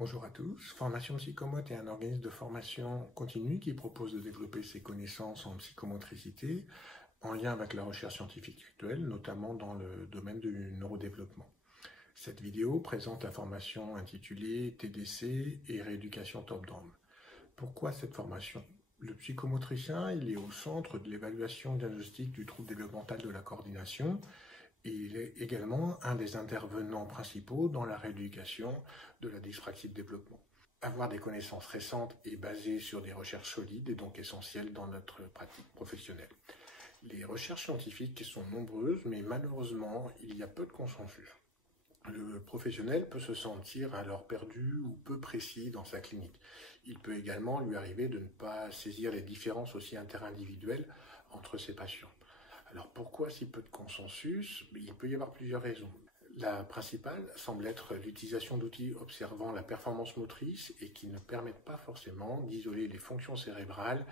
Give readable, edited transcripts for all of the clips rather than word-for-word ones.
Bonjour à tous. Formation Psychomote est un organisme de formation continue qui propose de développer ses connaissances en psychomotricité en lien avec la recherche scientifique actuelle, notamment dans le domaine du neurodéveloppement. Cette vidéo présente la formation intitulée TDC et rééducation top-down. Pourquoi cette formation? Le psychomotricien, il est au centre de l'évaluation diagnostique du trouble développemental de la coordination et il est également un des intervenants principaux dans la rééducation de la dyspraxie de développement. Avoir des connaissances récentes et basées sur des recherches solides est donc essentiel dans notre pratique professionnelle. Les recherches scientifiques sont nombreuses, mais malheureusement, il y a peu de consensus. Le professionnel peut se sentir alors perdu ou peu précis dans sa clinique. Il peut également lui arriver de ne pas saisir les différences aussi interindividuelles entre ses patients. Alors pourquoi si peu de consensus? Il peut y avoir plusieurs raisons. La principale semble être l'utilisation d'outils observant la performance motrice et qui ne permettent pas forcément d'isoler les fonctions cérébrales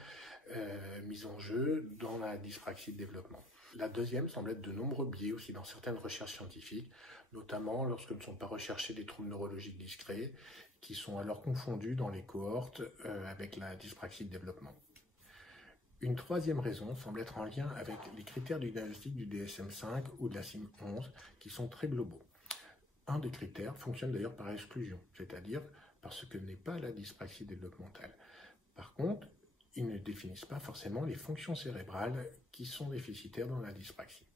mises en jeu dans la dyspraxie de développement. La deuxième semble être de nombreux biais aussi dans certaines recherches scientifiques, notamment lorsque ne sont pas recherchés des troubles neurologiques discrets, qui sont alors confondus dans les cohortes avec la dyspraxie de développement. Une troisième raison semble être en lien avec les critères du diagnostic du DSM-5 ou de la CIM-11 qui sont très globaux. Un des critères fonctionne d'ailleurs par exclusion, c'est-à-dire parce que n'est pas la dyspraxie développementale. Par contre, ils ne définissent pas forcément les fonctions cérébrales qui sont déficitaires dans la dyspraxie.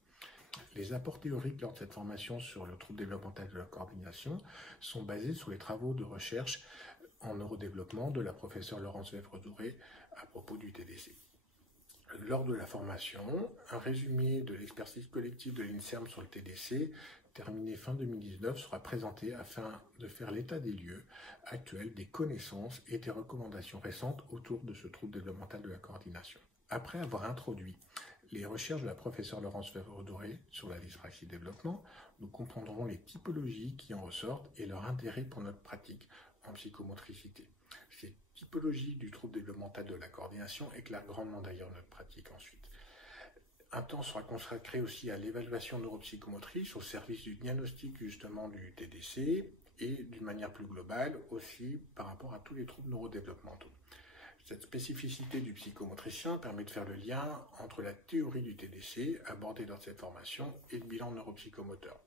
Les apports théoriques lors de cette formation sur le trouble développemental de la coordination sont basés sur les travaux de recherche en neurodéveloppement de la professeure Laurence Vèvre-Douré à propos du TDC. Lors de la formation, un résumé de l'expertise collective de l'INSERM sur le TDC, terminé fin 2019, sera présenté afin de faire l'état des lieux actuels des connaissances et des recommandations récentes autour de ce trouble développemental de la coordination. Après avoir introduit les recherches de la professeure Laurence Vèvre-Douré sur la dyspraxie développement, nous comprendrons les typologies qui en ressortent et leur intérêt pour notre pratique en psychomotricité. Ces typologies du trouble développemental de la coordination éclairent grandement d'ailleurs notre pratique ensuite. Un temps sera consacré aussi à l'évaluation neuropsychomotrice au service du diagnostic justement du TDC et d'une manière plus globale aussi par rapport à tous les troubles neurodéveloppementaux. Cette spécificité du psychomotricien permet de faire le lien entre la théorie du TDC abordée dans cette formation et le bilan neuropsychomoteur.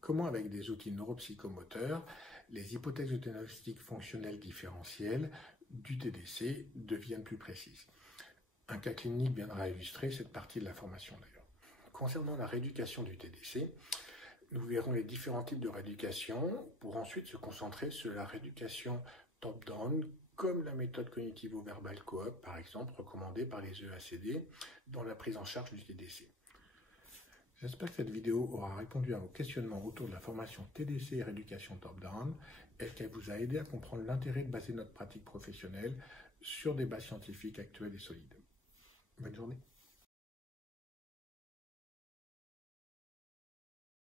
Comment, avec des outils neuropsychomoteurs, les hypothèses de diagnostic fonctionnel différentiel du TDC deviennent plus précises. Un cas clinique viendra illustrer cette partie de la formation d'ailleurs. Concernant la rééducation du TDC, nous verrons les différents types de rééducation pour ensuite se concentrer sur la rééducation top-down, comme la méthode cognitivo-verbale coop, par exemple, recommandée par les EACD dans la prise en charge du TDC. J'espère que cette vidéo aura répondu à vos questionnements autour de la formation TDC et rééducation top-down et qu'elle vous a aidé à comprendre l'intérêt de baser notre pratique professionnelle sur des bases scientifiques actuelles et solides. Bonne journée.